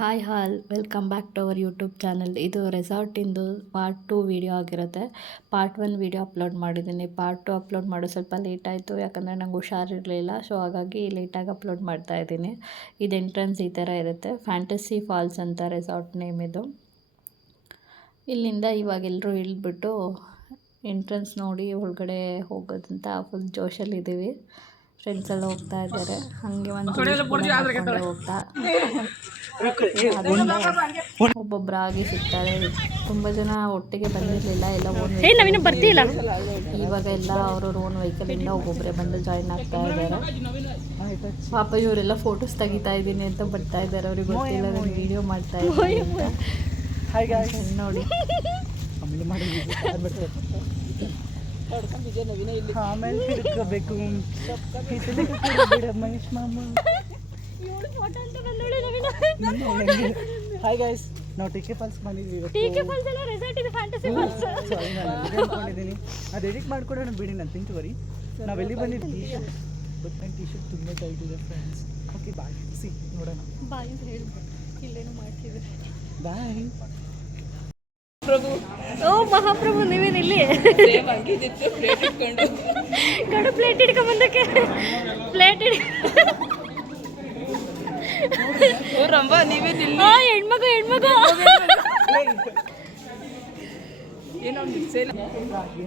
Hi all welcome back to our YouTube channel. ಇದು ರೆಸಾರ್ಟಿಂದು part 2 video ಆಗಿರುತ್ತೆ. Part 1 video upload ಮಾಡಿದ್ದೀನಿ. Part 2 upload ಮಾಡೋ ಸ್ವಲ್ಪ ಲೇಟ್ ಆಯಿತು, ಯಾಕಂದರೆ ನಂಗೆ ಹುಷಾರಿರಲಿಲ್ಲ. ಸೊ ಹಾಗಾಗಿ ಲೇಟಾಗಿ ಅಪ್ಲೋಡ್ ಮಾಡ್ತಾ ಇದ್ದೀನಿ. ಇದು ಎಂಟ್ರೆನ್ಸ್ ಈ ಥರ ಇರುತ್ತೆ. ಫ್ಯಾಂಟಸಿ ಫಾಲ್ಸ್ ಅಂತ ರೆಸಾರ್ಟ್ ನೇಮ್ ಇದು. ಇಲ್ಲಿಂದ ಇವಾಗ ಎಲ್ಲರೂ ಇಳಿದ್ಬಿಟ್ಟು ಎಂಟ್ರೆನ್ಸ್ ನೋಡಿ ಒಳಗಡೆ ಹೋಗೋದಂತ ಫುಲ್ ಜೋಶಲ್ಲಿದ್ದೀವಿ. ಫ್ರೆಂಡ್ಸ್ ಎಲ್ಲ ಹೋಗ್ತಾ ಇದ್ದಾರೆ. ಹಾಗೆ ಒಂದು ಮಾಡ್ಕೊಂಡೆ ಹೋಗ್ತಾ ಒಬ್ಬೊಬ್ಬರಾಗಿ ಸಿಗ್ತಾರೆ. ತುಂಬ ಜನ ಒಟ್ಟಿಗೆ ಬಂದಿರಲಿಲ್ಲ, ಎಲ್ಲ ಓನ್ ಬರ್ತಿಲ್ಲ. ಇವಾಗ ಎಲ್ಲ ಅವ್ರವ್ರ ಓನ್ ವೆಹಿಕಲಿಂದ ಒಬ್ಬೊಬ್ಬರೇ ಬಂದು ಜಾಯಿನ್ ಆಗ್ತಾ ಇದ್ದಾರೆ. ಪಾಪ ಇವರೆಲ್ಲ ಫೋಟೋಸ್ ತೆಗಿತಾ ಇದ್ದೀನಿ ಅಂತ ಬರ್ತಾ ಇದ್ದಾರೆ. ಅವ್ರಿಗೆ ಗೊತ್ತಿಲ್ಲ ನಾನು ವಿಡಿಯೋ ಮಾಡ್ತಾ ಇದ್ದೀನಿ ನೋಡಿ. ಹಾಯ್ ಗೈಸ್, ನಾವು ಟಿ ಕೆ ಫಾಲ್ಸ್ ಬಂದಿದ್ದೀವಿ. ಅದು ಎಡಿಟ್ ಮಾಡ್ಕೊಡೋಣ ಬಿಡಿ, ನಾನು ತಿಂತೀವರಿ. ನಾವು ಎಲ್ಲಿ ಬಂದಿದ್ದೀವಿ? ಬಟ್ ನನ್ನ ಟಿ ಶರ್ಟ್ ತುಂಬ ಟೈಟ್ ಇದೆ ಫ್ರೆಂಡ್ಸ್. ಓಕೆ ಬಾಯ್, ಸಿ ನೋಡೋಣ. ಬಾಯ್ ಅಂತ ಹೇಳಿ ಇಲ್ಲೇನು ಮಾಡ್ತಿದ್ರು. ಬಾಯ್ ಪ್ರಭು. ಓ ಮಹಾಪ್ರಭು, ನೀವೇನು ಇಲ್ಲಿ ಗಡು ಪ್ಲೇಟ್ ಇಟ್ಕೊಂಬಂದಕ್ಕೆ ಪ್ಲೇಟ್ ಹೆಣ್ಮಗು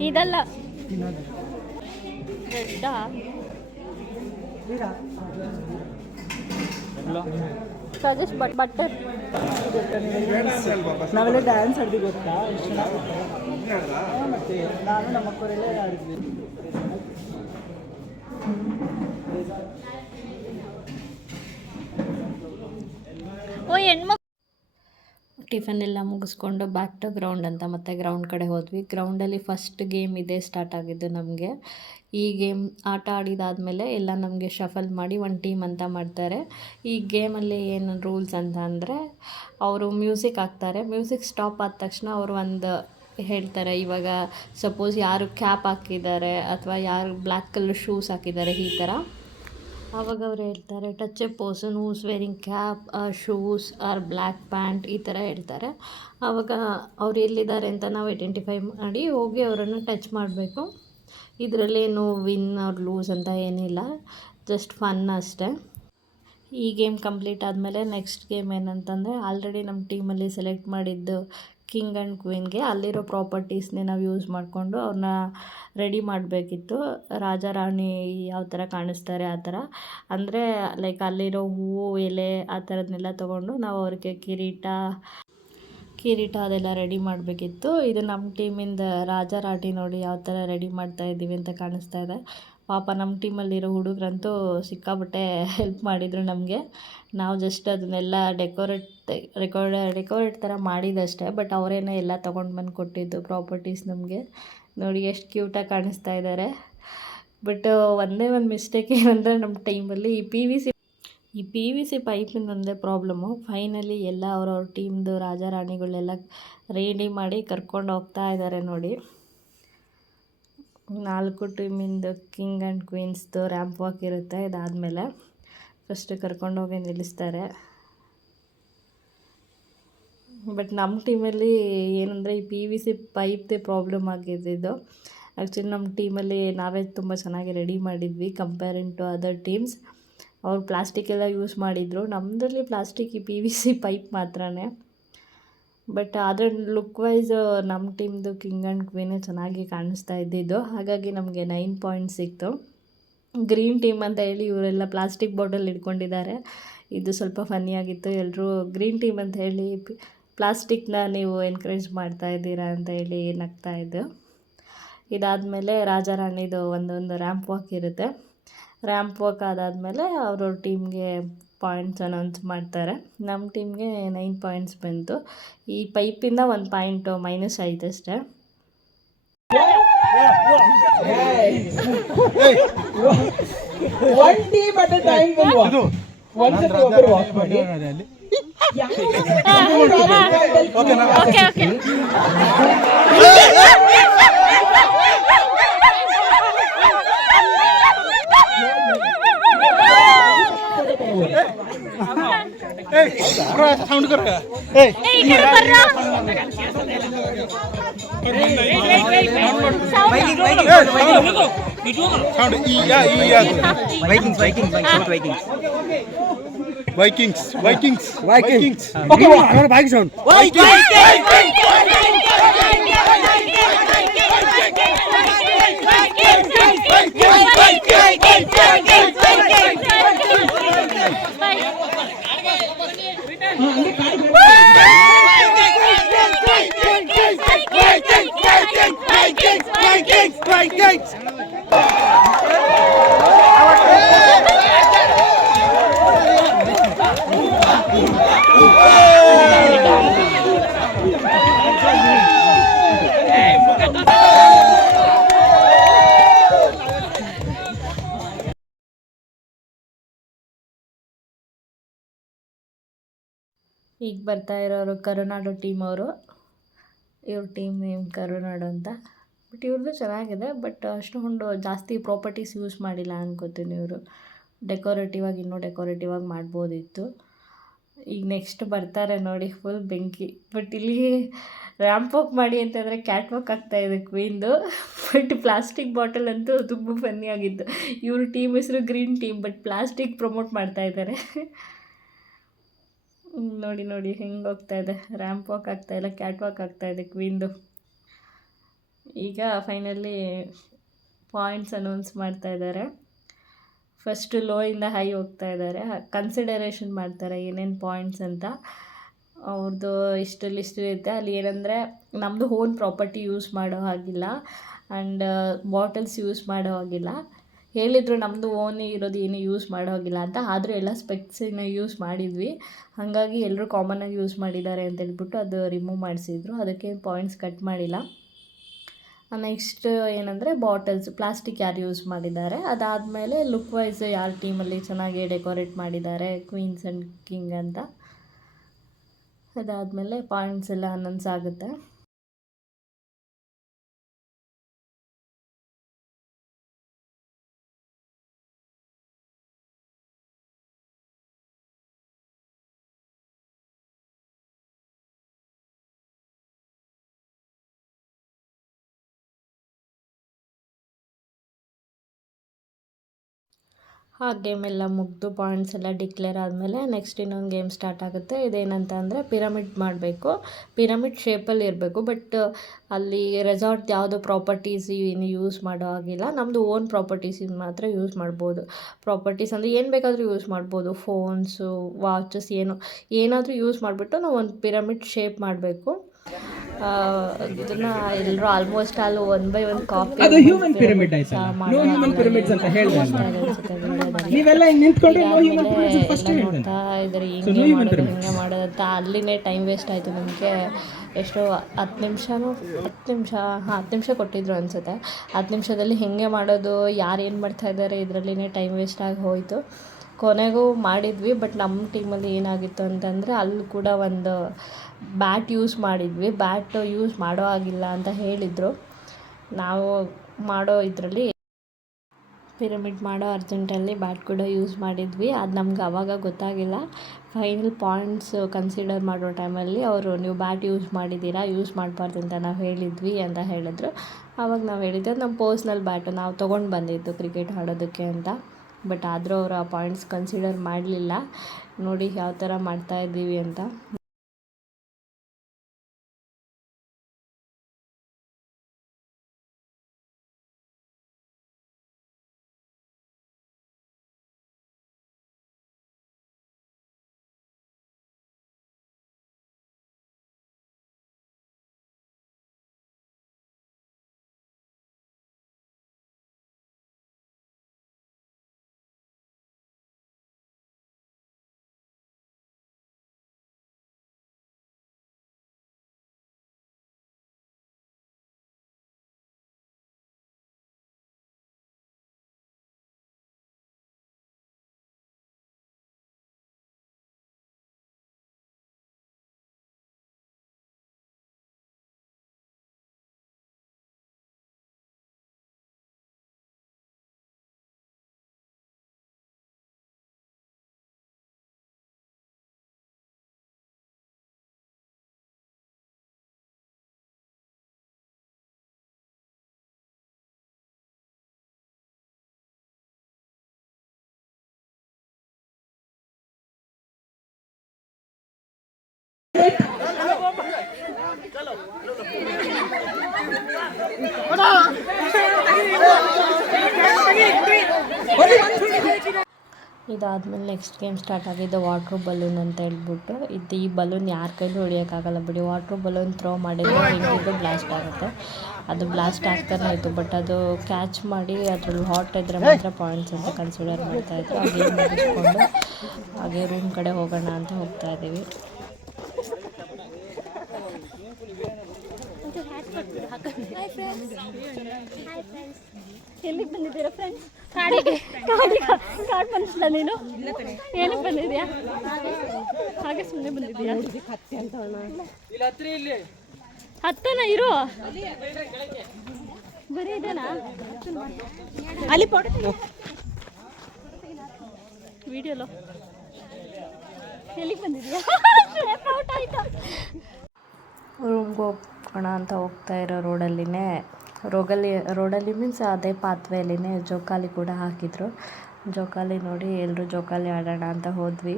ಇದಲ್ಲ ಸಜೆಸ್ಟ್ ಬಟ್ಟರ್. ನಾವೆಲ್ಲ ಡ್ಯಾನ್ಸ್ ಆಡಿದ್ವಿ ಗೊತ್ತಾ? ಮತ್ತೆ ನಾನು ನಮ್ಮ ಮಕ್ಕಳೆಲ್ಲ ಆಡಿದ್ವಿ. ಓ ಹೆಣ್ಮಕ್ಳು. ಟಿಫನ್ ಎಲ್ಲ ಮುಗಿಸ್ಕೊಂಡು ಬ್ಯಾಕ್ ಟು ಗ್ರೌಂಡ್ ಅಂತ ಮತ್ತೆ ಗ್ರೌಂಡ್ ಕಡೆ ಹೋದ್ವಿ. ಗ್ರೌಂಡಲ್ಲಿ ಫಸ್ಟ್ ಗೇಮ್ ಇದೇ ಸ್ಟಾರ್ಟ್ ಆಗಿದ್ದು ನಮಗೆ. ಈ ಗೇಮ್ ಆಟ ಆಡಿದಾದಮೇಲೆ ಎಲ್ಲ ನಮಗೆ ಶಫಲ್ ಮಾಡಿ ಒಂದು ಟೀಮ್ ಅಂತ ಮಾಡ್ತಾರೆ. ಈ ಗೇಮಲ್ಲಿ ಏನು ರೂಲ್ಸ್ ಅಂತ ಅಂದರೆ, ಅವರು ಮ್ಯೂಸಿಕ್ ಹಾಕ್ತಾರೆ. ಮ್ಯೂಸಿಕ್ ಸ್ಟಾಪ್ ಆದ ತಕ್ಷಣ ಅವರು ಒಂದು ಹೇಳ್ತಾರೆ. ಇವಾಗ ಸಪೋಸ್ ಯಾರು ಕ್ಯಾಪ್ ಹಾಕಿದ್ದಾರೆ ಅಥವಾ ಯಾರು ಬ್ಲ್ಯಾಕ್ ಕಲರ್ ಶೂಸ್ ಹಾಕಿದ್ದಾರೆ ಈ ಥರ, ಆವಾಗ ಅವ್ರು ಹೇಳ್ತಾರೆ touch a person whose wearing cap or shoes or black pant, ಈ ಥರ ಹೇಳ್ತಾರೆ. ಆವಾಗ ಅವ್ರು ಎಲ್ಲಿದ್ದಾರೆ ಅಂತ ನಾವು ಐಡೆಂಟಿಫೈ ಮಾಡಿ ಹೋಗಿ ಅವರನ್ನು ಟಚ್ ಮಾಡಬೇಕು. ಇದರಲ್ಲೇನು ವಿನ್ ಆರ್ ಲೂಸ್ ಅಂತ ಏನಿಲ್ಲ, ಜಸ್ಟ್ ಫನ್ ಅಷ್ಟೇ. ಈ ಗೇಮ್ ಕಂಪ್ಲೀಟ್ ಆದಮೇಲೆ ನೆಕ್ಸ್ಟ್ ಗೇಮ್ ಏನಂತಂದರೆ, ಆಲ್ರೆಡಿ ನಮ್ಮ ಟೀಮಲ್ಲಿ ಸೆಲೆಕ್ಟ್ ಮಾಡಿದ್ದು ಕಿಂಗ್ ಆ್ಯಂಡ್ ಕ್ವೀನ್ಗೆ ಅಲ್ಲಿರೋ ಪ್ರಾಪರ್ಟೀಸ್ನೇ ನಾವು ಯೂಸ್ ಮಾಡಿಕೊಂಡು ಅವ್ರನ್ನ ರೆಡಿ ಮಾಡಬೇಕಿತ್ತು. ರಾಜ ರಾಣಿ ಯಾವ ಥರ ಕಾಣಿಸ್ತಾರೆ ಆ ಥರ, ಅಂದರೆ ಲೈಕ್ ಅಲ್ಲಿರೋ ಹೂವು ಎಲೆ ಆ ಥರದನ್ನೆಲ್ಲ ತೊಗೊಂಡು ನಾವು ಅವ್ರಿಗೆ ಕಿರೀಟ ಅದೆಲ್ಲ ರೆಡಿ ಮಾಡಬೇಕಿತ್ತು. ಇದು ನಮ್ಮ ಟೀಮಿಂದ ರಾಜ ರಾಣಿ ನೋಡಿ ಯಾವ ಥರ ರೆಡಿ ಮಾಡ್ತಾ ಇದ್ದೀವಿ ಅಂತ ಕಾಣಿಸ್ತಾ ಇದೆ. ಪಾಪ ನಮ್ಮ ಟೀಮಲ್ಲಿರೋ ಹುಡುಗರಂತೂ ಸಿಕ್ಕಾಬಟ್ಟೆ ಹೆಲ್ಪ್ ಮಾಡಿದರು ನಮಗೆ. ನಾವು ಜಸ್ಟ್ ಅದನ್ನೆಲ್ಲ ಡೆಕೋರೇಟ್ ಥರ ಮಾಡಿದಷ್ಟೇ. ಬಟ್ ಅವರೇನೇ ಎಲ್ಲ ತೊಗೊಂಡು ಬಂದು ಕೊಟ್ಟಿದ್ದು ಪ್ರಾಪರ್ಟೀಸ್ ನಮಗೆ. ನೋಡಿ ಎಷ್ಟು ಕ್ಯೂಟಾಗಿ ಕಾಣಿಸ್ತಾ ಇದ್ದಾರೆ. ಬಟ್ ಒಂದೇ ಒಂದು ಮಿಸ್ಟೇಕ್ ಏನಂದರೆ, ನಮ್ಮ ಟೈಮಲ್ಲಿ ಈ ಪಿ ವಿ ಸಿ ಪೈಪಿಂದ ಒಂದೇ ಪ್ರಾಬ್ಲಮ್ಮು. ಫೈನಲಿ ಎಲ್ಲ ಅವ್ರವ್ರ ಟೀಮ್ದು ರಾಜ ರಾಣಿಗಳೆಲ್ಲ ರೆಡಿ ಮಾಡಿ ಕರ್ಕೊಂಡು ಹೋಗ್ತಾ ಇದ್ದಾರೆ ನೋಡಿ. 4 ಟೀಮಿಂದು ಕಿಂಗ್ ಆ್ಯಂಡ್ ಕ್ವೀನ್ಸ್ದು ರ್ಯಾಂಪ್ ವಾಕ್ ಇರುತ್ತೆ. ಇದಾದಮೇಲೆ ಫಸ್ಟ್ ಕರ್ಕೊಂಡೋಗಿ ನಿಲ್ಲಿಸ್ತಾರೆ. ಬಟ್ ನಮ್ಮ ಟೀಮಲ್ಲಿ ಏನಂದರೆ ಈ ಪಿ ವಿ ಸಿ ಪೈಪ್ದೇ ಪ್ರಾಬ್ಲಮ್ ಆಗಿದ್ದು. ಆ್ಯಕ್ಚುಲಿ ನಮ್ಮ ಟೀಮಲ್ಲಿ ನಾವೇ ತುಂಬ ಚೆನ್ನಾಗಿ ರೆಡಿ ಮಾಡಿದ್ವಿ ಕಂಪೇರಿಂಗ್ ಟು ಅದರ್ ಟೀಮ್ಸ್. ಅವ್ರು ಪ್ಲಾಸ್ಟಿಕ್ ಎಲ್ಲ ಯೂಸ್ ಮಾಡಿದರು, ನಮ್ಮದ್ರಲ್ಲಿ ಪ್ಲಾಸ್ಟಿಕ್ ಈ ಪಿ ವಿ ಸಿ ಪೈಪ್ ಮಾತ್ರನೇ. ಬಟ್ ಆದರೆ ಲುಕ್ ವೈಸ್ ನಮ್ಮ ಟೀಮ್ದು ಕಿಂಗ್ ಆ್ಯಂಡ್ ಕ್ವೀನೇ ಚೆನ್ನಾಗಿ ಕಾಣಿಸ್ತಾ ಇದ್ದಿದ್ದು. ಹಾಗಾಗಿ ನಮಗೆ 9 ಪಾಯಿಂಟ್ಸ್ ಸಿಕ್ತು. ಗ್ರೀನ್ ಟೀಮ್ ಅಂತ ಹೇಳಿ ಇವರೆಲ್ಲ ಪ್ಲಾಸ್ಟಿಕ್ ಬಾಟಲ್ ಇಟ್ಕೊಂಡಿದ್ದಾರೆ. ಇದು ಸ್ವಲ್ಪ ಫನ್ನಿಯಾಗಿತ್ತು. ಎಲ್ಲರೂ ಗ್ರೀನ್ ಟೀಮ್ ಅಂತ ಹೇಳಿ ಪ್ಲಾಸ್ಟಿಕ್ನ ನೀವು ಎನ್ಕರೇಜ್ ಮಾಡ್ತಾ ಇದ್ದೀರಾ ಅಂತ ಹೇಳಿ ನಗ್ತಾಯಿದ್ದು. ಇದಾದಮೇಲೆ ರಾಜಾ ರಾಣಿದು ಒಂದೊಂದು ರ್ಯಾಂಪ್ ವಾಕ್ ಇರುತ್ತೆ. ರ್ಯಾಂಪ್ ವಾಕ್ ಆದಾದಮೇಲೆ ಅವ್ರವ್ರ ಟೀಮ್ಗೆ ಪಾಯಿಂಟ್ಸ್ ಅನೌನ್ಸ್ ಮಾಡ್ತಾರೆ. ನಮ್ಮ ಟೀಮ್ಗೆ 9 ಪಾಯಿಂಟ್ಸ್ ಬಂತು. ಈ ಪೈಪಿಂದ 1 ಪಾಯಿಂಟು ಮೈನಸ್ ಆಯ್ತು ಅಷ್ಟೇ. Vikings. Okay, what Vikings sound? ಈಗ ಬರ್ತಾ ಇರೋರು ಕರುನಾಡು ಟೀಮ್ ಅವರು. ಇವ್ರ ಟೀಮ್ ನೇಮ್ ಕರುನಾಡು ಅಂತ. ಬಟ್ ಇವ್ರದ್ದು ಚೆನ್ನಾಗಿದೆ, ಬಟ್ ಅಷ್ಟೊಂದು ಜಾಸ್ತಿ ಪ್ರಾಪರ್ಟೀಸ್ ಯೂಸ್ ಮಾಡಿಲ್ಲ ಅನ್ಕೋತೀನಿ ಇವರು. ಇನ್ನೂ ಡೆಕೋರೇಟಿವ್ ಆಗಿ ಮಾಡ್ಬೋದಿತ್ತು. ಈಗ ನೆಕ್ಸ್ಟ್ ಬರ್ತಾರೆ ನೋಡಿ, ಫುಲ್ ಬೆಂಕಿ. ಬಟ್ ಇಲ್ಲಿ ರ್ಯಾಂಪ್ ವಾಕ್ ಮಾಡಿ ಅಂತಂದರೆ ಕ್ಯಾಟ್ ವಾಕ್ ಆಗ್ತಾಯಿದೆ ಕ್ವೀನ್ದು. ಬಟ್ ಪ್ಲಾಸ್ಟಿಕ್ ಬಾಟಲ್ ಅಂತೂ ತುಂಬ ಫನ್ನಿ ಆಗಿತ್ತು. ಇವ್ರ ಟೀಮ್ ಹೆಸರು green team, but plastic promote ಮಾಡ್ತಾಯಿದ್ದಾರೆ. ನೋಡಿ ಹೆಂಗೆ ಹೋಗ್ತಾಯಿದೆ. ರ್ಯಾಂಪ್ ವಾಕ್ ಆಗ್ತಾಯಿಲ್ಲ, ಕ್ಯಾಟ್ ವಾಕ್ ಆಗ್ತಾಯಿದೆ ಕ್ವೀನ್ದು. ಈಗ ಫೈನಲಿ ಪಾಯಿಂಟ್ಸ್ ಅನೌನ್ಸ್ ಮಾಡ್ತಾಯಿದ್ದಾರೆ. ಫಸ್ಟು ಲೋಯಿಂದ ಹೈ ಹೋಗ್ತಾ ಇದ್ದಾರೆ. ಕನ್ಸಿಡರೇಷನ್ ಮಾಡ್ತಾರೆ ಏನೇನು ಪಾಯಿಂಟ್ಸ್ ಅಂತ. ಅವ್ರದ್ದು ಇಷ್ಟು ಲಿಸ್ಟ್ ಇರುತ್ತೆ. ಅಲ್ಲಿ ಏನಂದರೆ ನಮ್ಮದು ಓನ್ ಪ್ರಾಪರ್ಟಿ ಯೂಸ್ ಮಾಡೋ ಹಾಗಿಲ್ಲ, ಆ್ಯಂಡ್ ಬಾಟಲ್ಸ್ ಯೂಸ್ ಮಾಡೋ ಹಾಗಿಲ್ಲ. ಹೇಳಿದರು ನಮ್ಮದು ಓನ್ ಇರೋದು ಏನು ಯೂಸ್ ಮಾಡೋ ಹಾಗಿಲ್ಲ ಅಂತ. ಆದರೂ ಎಲ್ಲ ಸ್ಪೆಕ್ಸಿನ ಯೂಸ್ ಮಾಡಿದ್ವಿ. ಹಾಗಾಗಿ ಎಲ್ಲರೂ ಕಾಮನ್ನಾಗಿ ಯೂಸ್ ಮಾಡಿದ್ದಾರೆ ಅಂತ ಹೇಳ್ಬಿಟ್ಟು ಅದು ರಿಮೂವ್ ಮಾಡಿಸಿದ್ರು. ಅದಕ್ಕೆ ಪಾಯಿಂಟ್ಸ್ ಕಟ್ ಮಾಡಿಲ್ಲ. ನೆಕ್ಸ್ಟ್ ಏನಂದರೆ ಬಾಟಲ್ಸ್, ಪ್ಲಾಸ್ಟಿಕ್ ಯಾರು ಯೂಸ್ ಮಾಡಿದ್ದಾರೆ. ಅದಾದಮೇಲೆ ಲುಕ್ ವೈಸ್ ಯಾರು ಟೀಮಲ್ಲಿ ಚೆನ್ನಾಗಿ ಡೆಕೋರೇಟ್ ಮಾಡಿದ್ದಾರೆ, ಕ್ವೀನ್ಸ್ ಆ್ಯಂಡ್ ಕಿಂಗ್ ಅಂತ. ಅದಾದಮೇಲೆ ಪಾಯಿಂಟ್ಸ್ ಎಲ್ಲ ಅನೌನ್ಸ್ ಆಗುತ್ತೆ. ಆ ಗೇಮೆಲ್ಲ ಮುಗಿದು ಪಾಯಿಂಟ್ಸ್ ಎಲ್ಲ ಡಿಕ್ಲೇರ್ ಆದಮೇಲೆ ನೆಕ್ಸ್ಟ್ ಇನ್ನೊಂದು ಗೇಮ್ ಸ್ಟಾರ್ಟ್ ಆಗುತ್ತೆ. ಇದೇನಂತ ಅಂದರೆ ಪಿರಮಿಡ್ ಮಾಡಬೇಕು. ಪಿರಮಿಡ್ ಶೇಪಲ್ಲಿ ಇರಬೇಕು. ಬಟ್ ಅಲ್ಲಿ ರೆಸಾರ್ಟ್ ಯಾವುದೋ ಪ್ರಾಪರ್ಟೀಸ್ ಏನು ಯೂಸ್ ಮಾಡೋ ಹಾಗಿಲ್ಲ. ನಮ್ಮದು ಓನ್ ಪ್ರಾಪರ್ಟೀಸ್ ಮಾತ್ರ ಯೂಸ್ ಮಾಡ್ಬೋದು. ಪ್ರಾಪರ್ಟೀಸ್ ಅಂದರೆ ಏನು ಬೇಕಾದರೂ ಯೂಸ್ ಮಾಡ್ಬೋದು. ಫೋನ್ಸು, ವಾಚಸ್, ಏನಾದರೂ ಯೂಸ್ ಮಾಡಿಬಿಟ್ಟು ನಾವು ಒಂದು ಪಿರಮಿಡ್ ಶೇಪ್ ಮಾಡಬೇಕು. ಇದನ್ನು ಎಲ್ಲರೂ ಆಲ್ಮೋಸ್ಟ್ ಅಲ್ಲಿ 1 by 1 ಕಾಪಿ ಅದು ಹ್ಯೂಮನ್ ಪಿರಮಿಡ್ ಆಯ್ತಲ್ಲ. ನೋ ಹ್ಯೂಮನ್ ಪಿರಮಿಡ್ಸ್ ಅಂತ ಹೇಳಿದೆ. ನೀವೆಲ್ಲ ಹಿಂಗೆ ನಿಂತ್ಕೊಂಡು ನೋ ಹ್ಯೂಮನ್ ಪಿರಮಿಡ್ಸ್ ಫಸ್ಟ್ ಹೇಳಿದೆ. ಇದ್ರ ಹಿಂಗೆ ಮಾಡೋದಂತ ಅಲ್ಲಿನೇ ಟೈಮ್ ವೇಸ್ಟ್ ಆಯಿತು ನಮಗೆ. ಎಷ್ಟೋ 10 ನಿಮಿಷ ಕೊಟ್ಟಿದ್ರು ಅನಿಸುತ್ತೆ. 10 ನಿಮಿಷದಲ್ಲಿ ಹೇಗೆ ಮಾಡೋದು, ಯಾರು ಏನು ಮಾಡ್ತಾಯಿದ್ದಾರೆ, ಇದರಲ್ಲಿನೇ ಟೈಮ್ ವೇಸ್ಟ್ ಆಗಿ ಹೋಯಿತು. ಕೊನೆಗೂ ಮಾಡಿದ್ವಿ. ಬಟ್ ನಮ್ಮ ಟೀಮಲ್ಲಿ ಏನಾಗಿತ್ತು ಅಂತಂದರೆ ಅಲ್ಲಿ ಕೂಡ ಒಂದು ಬ್ಯಾಟ್ ಯೂಸ್ ಮಾಡಿದ್ವಿ. ಬ್ಯಾಟ್ ಯೂಸ್ ಮಾಡೋ ಹಾಗಿಲ್ಲ ಅಂತ ಹೇಳಿದರು. ನಾವು ಮಾಡೋ ಇದರಲ್ಲಿ ಪಿರಮಿಡ್ ಮಾಡೋ ಅರ್ಜೆಂಟಲ್ಲಿ ಬ್ಯಾಟ್ ಕೂಡ ಯೂಸ್ ಮಾಡಿದ್ವಿ. ಅದು ನಮ್ಗೆ ಆವಾಗ ಗೊತ್ತಾಗಿಲ್ಲ. ಫೈನಲ್ ಪಾಯಿಂಟ್ಸ್ ಕನ್ಸಿಡರ್ ಮಾಡೋ ಟೈಮಲ್ಲಿ ಅವರು ನೀವು ಬ್ಯಾಟ್ ಯೂಸ್ ಮಾಡಿದ್ದೀರಾ, ಯೂಸ್ ಮಾಡಬಾರ್ದು ಅಂತ ನಾವು ಹೇಳಿದ್ವಿ ಅಂತ ಹೇಳಿದ್ರು. ಆವಾಗ ನಾವು ಹೇಳಿದ್ದೆ ನಮ್ಮ ಪರ್ಸ್ನಲ್ ಬ್ಯಾಟು ನಾವು ತೊಗೊಂಡು ಬಂದಿದ್ದು ಕ್ರಿಕೆಟ್ ಆಡೋದಕ್ಕೆ ಅಂತ. ಬಟ್ ಆದರೂ ಅವರು ಆ ಪಾಯಿಂಟ್ಸ್ ಕನ್ಸಿಡರ್ ಮಾಡಲಿಲ್ಲ. ನೋಡಿ ಯಾವ ಥರ ಮಾಡ್ತಾಯಿದ್ದೀವಿ ಅಂತ. ಇದಾದಮೇಲೆ ನೆಕ್ಸ್ಟ್ ಗೇಮ್ ಸ್ಟಾರ್ಟ್ ಆಗಿದ್ದು ವಾಟ್ರ್ ಬಲೂನ್ ಅಂತ ಹೇಳ್ಬಿಟ್ಟು ಈ ಬಲೂನ್ ಯಾರ ಕೈಲೂ ಹೊಡಿಯೋಕ್ಕಾಗಲ್ಲ ಬಿಡಿ. ವಾಟ್ರ್ ಬಲೂನ್ ಥ್ರೋ ಮಾಡಿದರೆ ಹಿಂಗಿದ್ದು ಬ್ಲಾಸ್ಟ್ ಆಗುತ್ತೆ. ಅದು ಬ್ಲಾಸ್ಟ್ ಆಗ್ತಾನೆ ಇತ್ತು, ಬಟ್ ಅದು ಕ್ಯಾಚ್ ಮಾಡಿ ಅದ್ರಲ್ಲಿ ಹಾಟ್ ಇದ್ದರೆ ಮಾತ್ರ ಪಾಯಿಂಟ್ಸ್ ಅಂತ ಕನ್ಸಿಡರ್ ಮಾಡ್ತಾಯಿದ್ರು. ಆ ಗೇಮ್ ಮುಗಿಸ್ಕೊಂಡು ಹಾಗೆ ರೂಮ್ ಕಡೆ ಹೋಗೋಣ ಅಂತ ಹೋಗ್ತಾ ಇದ್ದೀವಿ. ಎಲ್ಲಿಗೆ ಬಂದಿದ್ದೀರಾ ಫ್ರೆಂಡ್ಸ್? ಕಾಡಿಗೆ. ಕಾಡು ಮನುಷ್ಯನ ನೀನು? ಏನಕ್ಕೆ ಬಂದಿದ್ಯಾ? ಹಾಗೆ ಸುಮ್ಮನೆ ಬಂದಿದ್ಯಾ? ಹತ್ತನ ಇರು. ಬರೀ ಇದೇನಾ? ಅಲ್ಲಿ ವಿಡಿಯೋಲು ಎಲ್ಲಿಗೆ ಬಂದಿದ್ಯಾ? ಔಟ್ ಆಯ್ತಾ? ರೂಮ್ಗೆ ಹೋಗೋಣ ಅಂತ ಹೋಗ್ತಾ ಇರೋ ರೋಡಲ್ಲಿ ಮೀನ್ಸ್ ಅದೇ ಪಾತ್ವೆಯಲ್ಲಿನೇ ಜೋಕಾಲಿ ಕೂಡ ಹಾಕಿದ್ರು. ಜೋಕಾಲಿ ನೋಡಿ ಎಲ್ಲರೂ ಜೋಕಾಲಿ ಆಡೋಣ ಅಂತ ಹೋದ್ವಿ.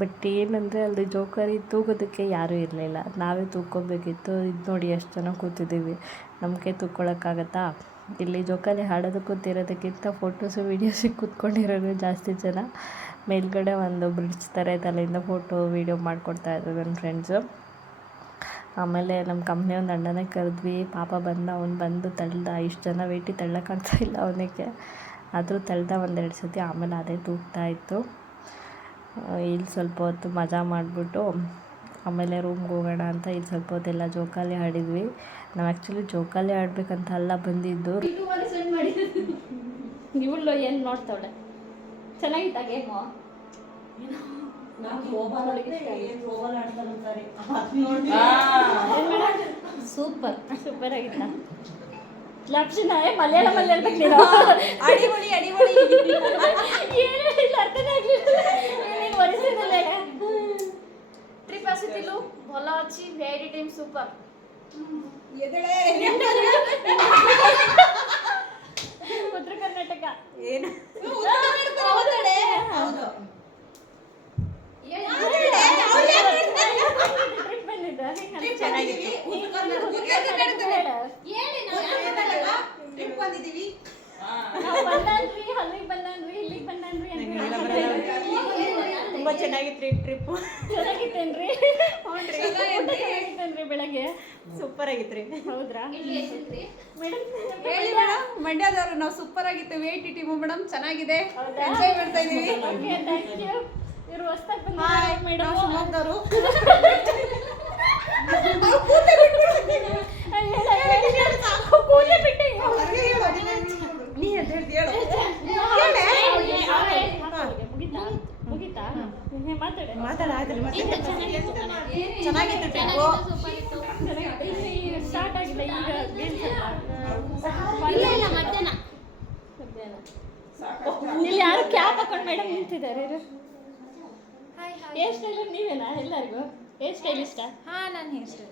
ಬಟ್ ಏನಂದರೆ ಅಲ್ಲಿ ಜೋಕಾಲಿ ತೂಗೋದಕ್ಕೆ ಯಾರೂ ಇರಲಿಲ್ಲ, ನಾವೇ ತೂಕೋಬೇಕಿತ್ತು. ಇದು ನೋಡಿ ಎಷ್ಟು ಜನ ಕೂತಿದ್ದೀವಿ, ನಮಗೆ ತೂಕ್ಕೊಳ್ಳೋಕ್ಕಾಗತ್ತಾ? ಇಲ್ಲಿ ಜೋಕಾಲಿ ಆಡೋದು ಕೂತಿರೋದಕ್ಕಿಂತ ಫೋಟೋಸು ವೀಡಿಯೋಸಿಗೆ ಕೂತ್ಕೊಂಡಿರೋರು ಜಾಸ್ತಿ ಜನ. ಮೇಲ್ಗಡೆ ಒಂದು ಬ್ರಿಡ್ಜ್ ಥರ ಇದೆ, ಅಲ್ಲಿಂದ ಫೋಟೋ ವೀಡಿಯೋ ಮಾಡಿಕೊಡ್ತಾಯಿದ್ರು ನನ್ನ ಫ್ರೆಂಡ್ಸು. ಆಮೇಲೆ ನಮ್ಮ ಕಂಪ್ನಿ ಒಂದು ಅಣ್ಣನೇ ಕರೆದ್ವಿ. ಪಾಪ ಅವ್ನು ಬಂದು ತಳ್ದ. ಇಷ್ಟು ಜನ ವೇಟಿ ತಳ್ಳೋಕ್ಕಾಗ್ತಾಯಿಲ್ಲ ಅವನಿಗೆ, ಆದರೂ ತಳ್ದ ಒಂದೆರಡು ಸತಿ. ಆಮೇಲೆ ಅದೇ ತೂಗ್ತಾ ಇತ್ತು. ಇಲ್ಲಿ ಸ್ವಲ್ಪ ಹೊತ್ತು ಮಜಾ ಮಾಡಿಬಿಟ್ಟು ಆಮೇಲೆ ರೂಮ್ಗೆ ಹೋಗೋಣ ಅಂತ ಇಲ್ಲಿ ಸ್ವಲ್ಪ ಹೊತ್ತೆಲ್ಲ ಜೋಕಾಲಿ ಆಡಿದ್ವಿ. ನಾವು ಆ್ಯಕ್ಚುಲಿ ಜೋಕಾಲಿ ಆಡಬೇಕಂತ ಅಲ್ಲ ಬಂದಿದ್ದು. ಇವಳು ಏನು ನೋಡ್ತಾವಳೆ? ಚೆನ್ನಾಗಿತ್ತ ಗೇಮು? ಸೂಪರ್ ಆಗಿತ್ತ. ಲಕ್ಷಣ ಮಲಯಾಳಂ ಹೇಳ್ಬೇಕು ನೀನು. ಏನು ಇಲ್ಲ, ಅರ್ಥನೇ ಆಗಲಿಲ್ಲ. ट्रिप आसीथिलु भल अछि, भेरी टीम सुपर। ಉತ್ತರ ಕರ್ನಾಟಕ ಏನು ಟ್ರಿಪ್ ಬಂದಿದ್ದ ಬಂದಿದ್ದೀವಿ. ಬಂದನ್ರಿ, ಅಲ್ಲಿಗೆ ಬಂದನ್ರಿ, ಇಲ್ಲಿಗೆ ಬಂದನ್ರಿ ತುಂಬಾ ಚೆನ್ನಾಗಿತ್ತು ಟ್ರಿಪ್. ಚೆನ್ನಾಗಿತ್ತೇನ್ರಿ? ಚೆನ್ನಾಗಿತ್ತೇನ್ರಿ? ಬೆಳಗ್ಗೆ ಸೂಪರ್ ಆಗಿತ್ರಿ. ಹೌದ್ರಾ ಮೇಡಮ್? ಹೇಳಿ ಮೇಡಮ್, ಮಂಡ್ಯದವರು ನಾವು ಸೂಪರ್ ಆಗಿತ್ತು. ವೇಟ್ ಟೀಮು ಮೇಡಮ್ ಚೆನ್ನಾಗಿದೆ, ಎಂಜಾಯ್ ಮಾಡ್ತಾ ಇದೀವಿ. Okay, thank you. ಇವರು ಹೊಸದಾಗಿ ಬಂದ ಮೇಡಮ್, ಶಿವಮೊಗ್ಗದವರು. ಕೂದಲೇ ಬಿಟ್ಟು ನೀ ಅಂತ ಹೇಳ್ತಿ ಹೇಳು. ಮುಗಿತಾ? ಮಾತಾಡ ಮಾತಾಡಾಯ್ತಲ್ಲ ಮತ್ತೆ. ಚೆನ್ನಾಗಿತ್ತು ಟ್ರಿಪ್ಪು. ಸ್ಟಾರ್ಟ್ ಆಗಿದೆ ಈಗ ಗೇಮ್ಸ್ ಇಲ್ಲಿ ಯಾರು ಕ್ಯಾಪ್ ಹಾಕೊಂಡು ಮೇಡಮ್ ನಿಂತಿದ್ದಾರೆ. ಹೇರ್ ಸ್ಟೈಲ್ ನೀವೇನಾ ಎಲ್ಲರಿಗೂ? ಹೇರ್ ಸ್ಟೈಲ್ ಇಷ್ಟ? ಹಾಂ, ನಾನು ಹೇರ್ ಸ್ಟೈಲ್.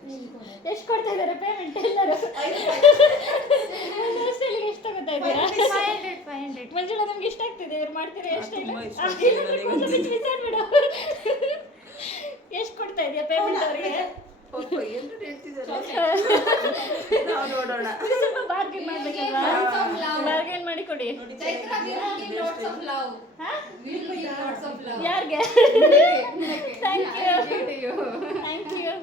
ಎಷ್ಟು ಕೊಡ್ತಾ ಇದ್ದಾರೆ ಪೇಮೆಂಟ್ ಎಲ್ಲರೂ? ಹೇರ್ ಸ್ಟೈಲಿಗೆ ಎಷ್ಟು ತಗೋತಾ ಇದ್ದೀರಾ? 500. ಮಂಜುಳಾ, ನಮ್ಗೆ ಇಷ್ಟ ಆಗ್ತಿದೆ ಇವ್ರು ಮಾಡ್ತೀರಾ ಹೇರ್ ಸ್ಟೈಲ್? ಬಿಡು. ಎಷ್ಟು ಕೊಡ್ತಾ ಇದೆಯಾ ಪೇಮೆಂಟ್ ಅವರಿಗೆ? ನೋಡೋಣ. ಸ್ವಲ್ಪ ಬಾರ್ಗೇನ್ ಮಾಡ್ಬೇಕಲ್ವಾ? ಬಾರ್ಗೇನ್ ಮಾಡಿ ಕೊಡಿ. ಯಾರಿಗೆ? Thank you.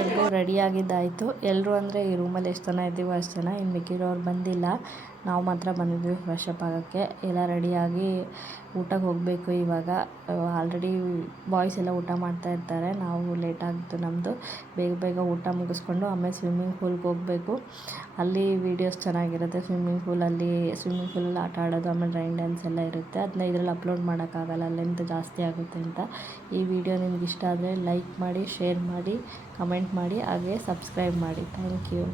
ಎಲ್ಲರೂ ರೆಡಿಯಾಗಿದ್ದಾಯಿತು. ಎಲ್ಲರೂ ಅಂದರೆ ಈ ರೂಮಲ್ಲಿ ಎಷ್ಟು ಜನ ಇದ್ದೀವೋ ಅಷ್ಟು ಜನ, ಇನ್ನು ಮಿಕ್ಕಿರೋರು ಬಂದಿಲ್ಲ. ನಾವು ಮಾತ್ರ ಬಂದಿದ್ವಿ ಫ್ರೆಶ್ ಅಪ್ ಆಗೋಕ್ಕೆ. ಎಲ್ಲ ರೆಡಿಯಾಗಿ ಊಟಕ್ಕೆ ಹೋಗಬೇಕು ಇವಾಗ. ಆಲ್ರೆಡಿ ಬಾಯ್ಸ್ ಎಲ್ಲ ಊಟ ಮಾಡ್ತಾ ಇರ್ತಾರೆ. ನಾವು ಲೇಟ್ ಆಗಿತ್ತು ನಮ್ಮದು. ಬೇಗ ಊಟ ಮುಗಿಸ್ಕೊಂಡು ಆಮೇಲೆ ಸ್ವಿಮ್ಮಿಂಗ್ ಪೂಲ್ಗೆ ಹೋಗಬೇಕು. ಅಲ್ಲಿ ವೀಡಿಯೋಸ್ ಚೆನ್ನಾಗಿರುತ್ತೆ. ಸ್ವಿಮ್ಮಿಂಗ್ ಪೂಲಲ್ಲಿ ಆಟ ಆಡೋದು, ಆಮೇಲೆ ರೈನ್ ಡ್ಯಾನ್ಸ್ ಎಲ್ಲ ಇರುತ್ತೆ. ಅದನ್ನ ಇದರಲ್ಲಿ ಅಪ್ಲೋಡ್ ಮಾಡೋಕ್ಕಾಗಲ್ಲ, ಲೆಂತ್ ಜಾಸ್ತಿ ಆಗುತ್ತೆ ಅಂತ. ಈ ವಿಡಿಯೋ ನಿಮ್ಗೆ ಇಷ್ಟ ಆದರೆ ಲೈಕ್ ಮಾಡಿ, ಶೇರ್ ಮಾಡಿ, ಕಮೆಂಟ್ ಮಾಡಿ, ಹಾಗೆ ಸಬ್ಸ್ಕ್ರೈಬ್ ಮಾಡಿ. Thank you.